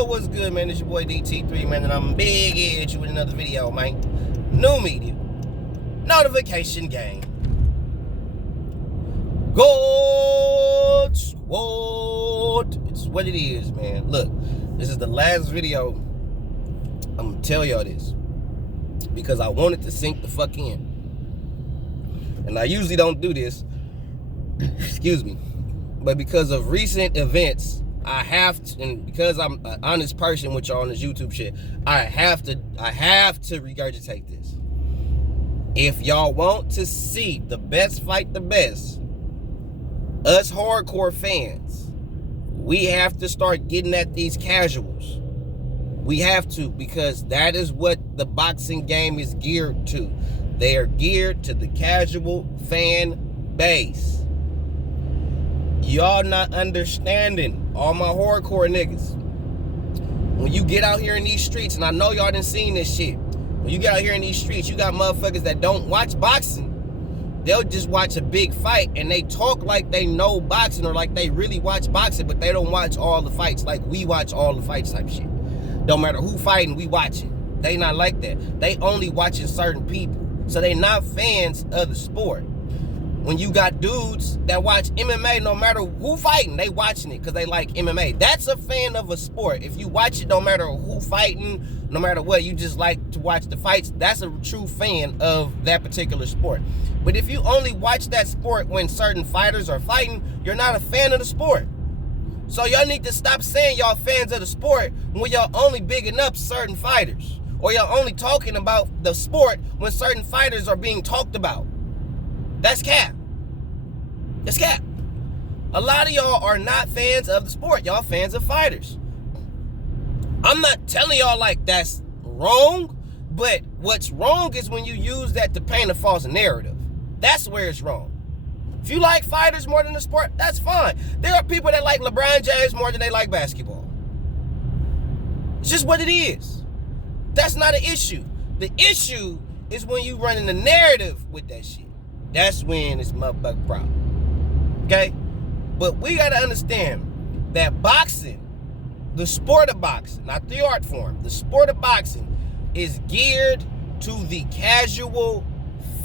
Yo, what's good, man? It's your boy DT3, man, and I'm big here at you with another video, man. New media. Notification game. Gold Squad. It's what it is, man. Look, this is the last video. I'm gonna tell y'all this because I wanted to sink the fuck in. And I usually don't do this. Excuse me. But because of recent events, I have to, and because I'm an honest person with y'all on this YouTube shit, I have to regurgitate this. If y'all want to see the best fight the best, us hardcore fans, we have to start getting at these casuals. We have to, because that is what the boxing game is geared to. They are geared to the casual fan base. Y'all not understanding, all my hardcore niggas. When you get out here in these streets, and I know y'all done seen this shit. When you get out here in these streets, you got motherfuckers that don't watch boxing. They'll just watch a big fight and they talk like they know boxing or like they really watch boxing, but they don't watch all the fights like we watch all the fights type shit. Don't matter who fighting, we watching. They not like that. They only watching certain people. So they not fans of the sport. When you got dudes that watch MMA, no matter who fighting, they watching it because they like MMA. That's a fan of a sport. If you watch it, no matter who fighting, no matter what, you just like to watch the fights, that's a true fan of that particular sport. But if you only watch that sport when certain fighters are fighting, you're not a fan of the sport. So y'all need to stop saying y'all fans of the sport when y'all only bigging up certain fighters. Or y'all only talking about the sport when certain fighters are being talked about. That's cap. That's cap. A lot of y'all are not fans of the sport. Y'all fans of fighters. I'm not telling y'all like that's wrong, but what's wrong is when you use that to paint a false narrative. That's where it's wrong. If you like fighters more than the sport, that's fine. There are people that like LeBron James more than they like basketball. It's just what it is. That's not an issue. The issue is when you running the narrative with that shit. That's when it's motherfucking problem. Okay? But we gotta understand that boxing, the sport of boxing, not the art form, the sport of boxing is geared to the casual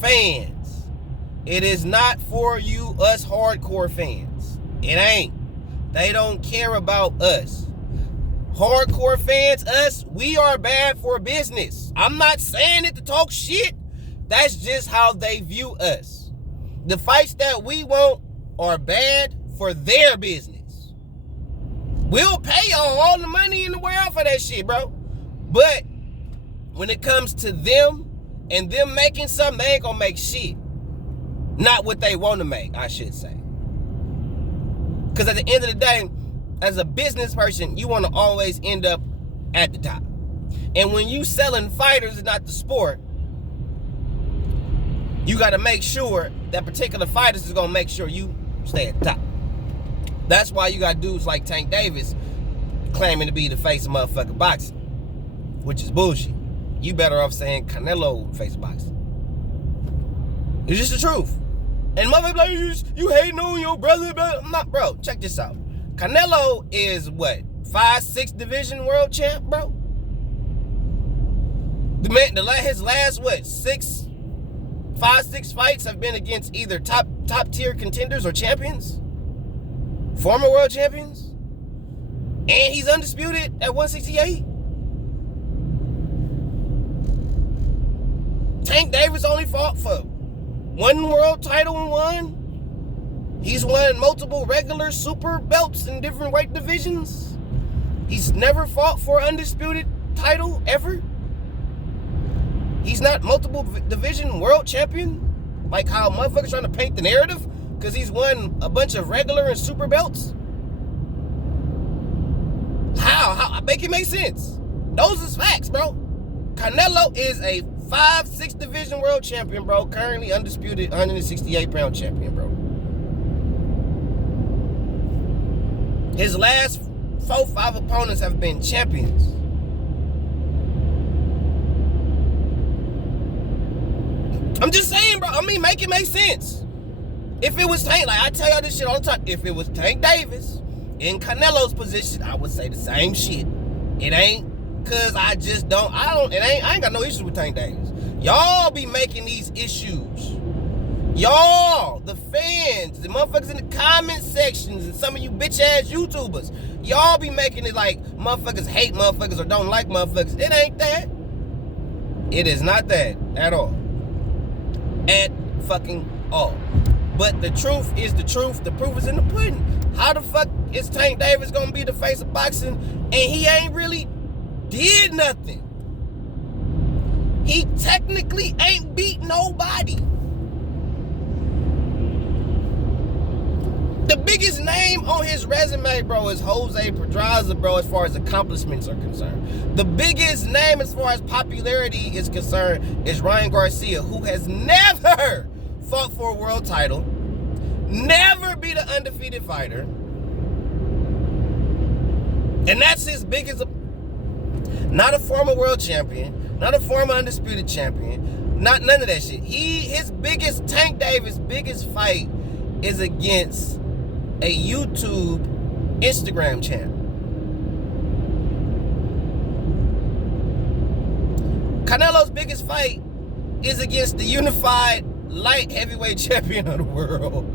fans. It is not for you, us hardcore fans. It ain't. They don't care about us. Hardcore fans, us, we are bad for business. I'm not saying it to talk shit. That's just how they view us. The fights that we want are bad for their business. We'll pay y'all all the money in the world for that shit, bro. But when it comes to them and them making something, they ain't gonna make shit. Not what they want to make, I should say. Because at the end of the day, as a business person, you want to always end up at the top. And when you selling fighters and not the sport, you got to make sure that particular fighters is going to make sure you stay at the top. That's why you got dudes like Tank Davis claiming to be the face of motherfucking boxing, which is bullshit. You better off saying Canelo face of boxing. It's just the truth. And motherfuckers like, you hating on your brother. I'm not, bro, check this out. Canelo is what? 5-6 division world champ, bro? The man, his last, what, 5-6 fights have been against either top tier contenders or champions, former world champions, and he's undisputed at 168. Tank Davis only fought for one world title and won. He's won multiple regular super belts in different weight divisions. He's never fought for an undisputed title ever. He's not multiple division world champion, like how motherfuckers trying to paint the narrative, because he's won a bunch of regular and super belts. How? Make it make sense. Those is facts, bro. Canelo is a 5-6 division world champion, bro. Currently undisputed 168-pound champion, bro. His last 4-5 opponents have been champions. I'm just saying, bro. I mean, make it make sense. If it was Tank, like I tell y'all this shit all the time, if it was Tank Davis in Canelo's position, I would say the same shit. It ain't cause I ain't got no issues with Tank Davis. Y'all be making these issues. Y'all, the fans, the motherfuckers in the comment sections, and some of you bitch ass YouTubers, y'all be making it like motherfuckers hate motherfuckers or don't like motherfuckers. It ain't that. It is not that at all. At fucking all. But the truth is the truth. The proof is in the pudding. How the fuck is Tank Davis gonna be the face of boxing and he ain't really did nothing? He technically ain't beat nobody. The biggest name on his resume, bro, is Jose Pedraza, bro, as far as accomplishments are concerned. The biggest name as far as popularity is concerned is Ryan Garcia, who has never fought for a world title, never beat an undefeated fighter. And that's his biggest, not a former world champion, not a former undisputed champion, not none of that shit. Tank Davis' biggest fight is against a YouTube Instagram channel. Canelo's biggest fight is against the unified light heavyweight champion of the world.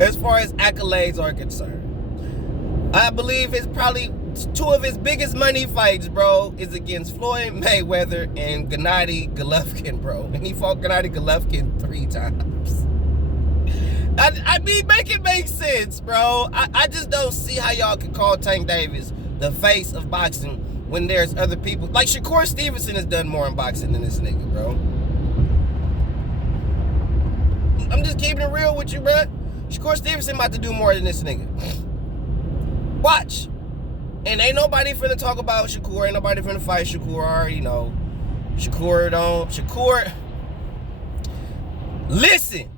As far as accolades are concerned, I believe it's probably two of his biggest money fights, bro, is against Floyd Mayweather and Gennady Golovkin, bro. And he fought Gennady Golovkin 3 times. I mean, make it make sense, bro. I just don't see how y'all can call Tank Davis the face of boxing when there's other people. Like, Shakur Stevenson has done more in boxing than this nigga, bro. I'm just keeping it real with you, bro. Shakur Stevenson about to do more than this nigga. Watch. And ain't nobody finna talk about Shakur. Ain't nobody finna fight Shakur. I already know. Shakur. Listen.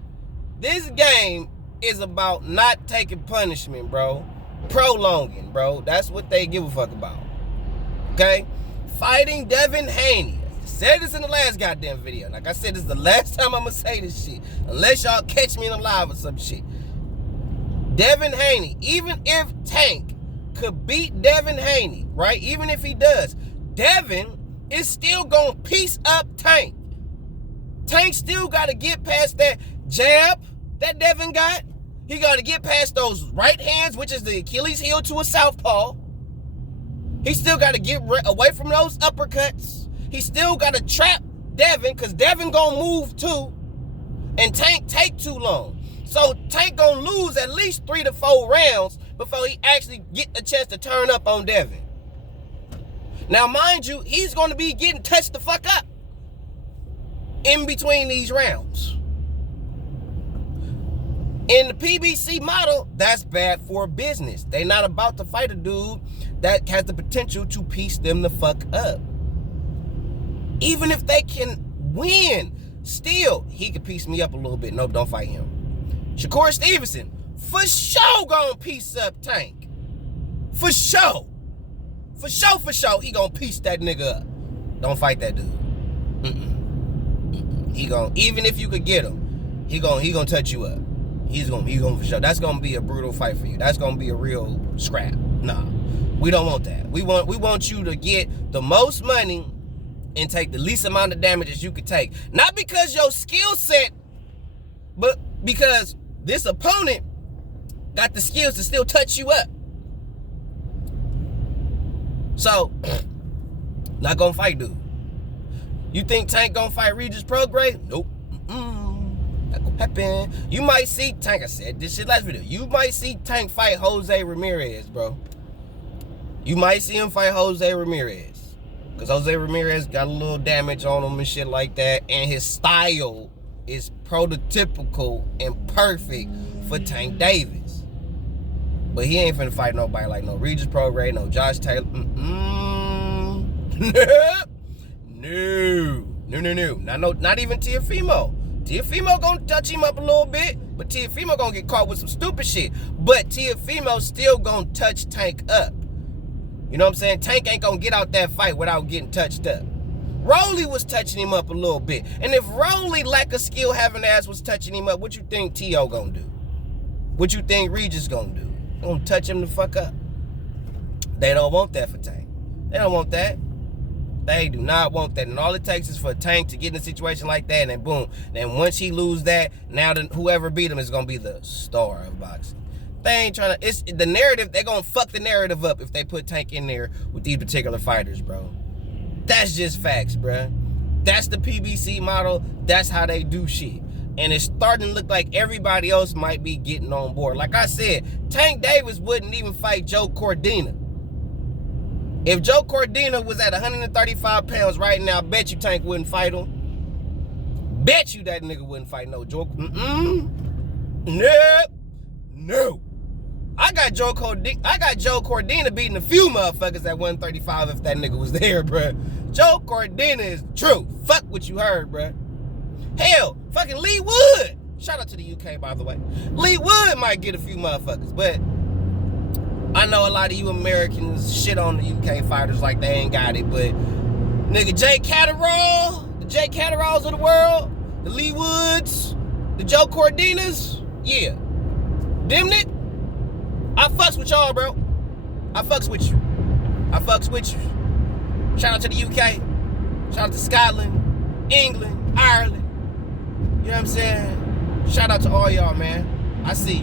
This game is about not taking punishment, bro. Prolonging, bro. That's what they give a fuck about. Okay? Fighting Devin Haney. I said this in the last goddamn video. Like I said, this is the last time I'm gonna say this shit. Unless y'all catch me in a live or some shit. Devin Haney. Even if Tank could beat Devin Haney, right? Even if he does, Devin is still gonna piece up Tank. Tank still gotta get past that jab that Devin got. He got to get past those right hands, which is the Achilles heel to a southpaw. He still got to get away from those uppercuts. He still got to trap Devin, because Devin gonna move too, and Tank take too long. So Tank gonna lose at least 3 to 4 rounds before he actually get a chance to turn up on Devin. Now, mind you, he's gonna be getting touched the fuck up in between these rounds. In the PBC model, that's bad for business. They not about to fight a dude that has the potential to piece them the fuck up. Even if they can win, still, he could piece me up a little bit. Nope, don't fight him. Shakur Stevenson, for sure gonna piece up Tank. For sure. For sure, he gonna piece that nigga up. Don't fight that dude. He gonna, even if you could get him, he gonna touch you up. He's gonna for sure. That's gonna be a brutal fight for you. That's gonna be a real scrap. Nah, we don't want that. We want you to get the most money and take the least amount of damages you could take. Not because your skill set, but because this opponent got the skills to still touch you up. So, not gonna fight dude. You think Tank gonna fight Regis Prograis? Nope. Not gonna happen. You might see Tank, I said this shit last video. You might see Tank fight Jose Ramirez, bro. You might see him fight Jose Ramirez. Because Jose Ramirez got a little damage on him and shit like that. And his style is prototypical and perfect for Tank Davis. But he ain't finna fight nobody like no Regis Prograis, no Josh Taylor. No. Not even Teofimo. Teofimo gonna touch him up a little bit, but Teofimo gonna get caught with some stupid shit. But Teofimo still gonna touch Tank up. You know what I'm saying? Tank ain't gonna get out that fight without getting touched up. Rolly was touching him up a little bit. And if Rolly, lack of skill having ass, was touching him up, what you think T.O. gonna do? What you think Regis gonna do? Gonna touch him the fuck up. They don't want that for Tank. They don't want that. They do not want that. And all it takes is for Tank to get in a situation like that, and then boom. Then once he lose that, now whoever beat him is going to be the star of boxing. They ain't trying to, it's the narrative, they're going to fuck the narrative up if they put Tank in there with these particular fighters, bro. That's just facts, bro. That's the PBC model. That's how they do shit. And it's starting to look like everybody else might be getting on board. Like I said, Tank Davis wouldn't even fight Joe Cordina. If Joe Cordina was at 135 pounds right now, I bet you Tank wouldn't fight him. Bet you that nigga wouldn't fight no Joe. Nope. No. I got Joe Cordina beating a few motherfuckers at 135 if that nigga was there, bruh. Joe Cordina is true. Fuck what you heard, bruh. Hell, fucking Lee Wood. Shout out to the UK, by the way. Lee Wood might get a few motherfuckers, but I know a lot of you Americans shit on the UK fighters like they ain't got it, but nigga Jake Catterall, the Jake Catteralls of the world, the Lee Woods, the Joe Cordinas, yeah. Dimnit, I fucks with y'all, bro. I fucks with you. I fucks with you. Shout out to the UK. Shout out to Scotland, England, Ireland. You know what I'm saying? Shout out to all y'all, man. I see you.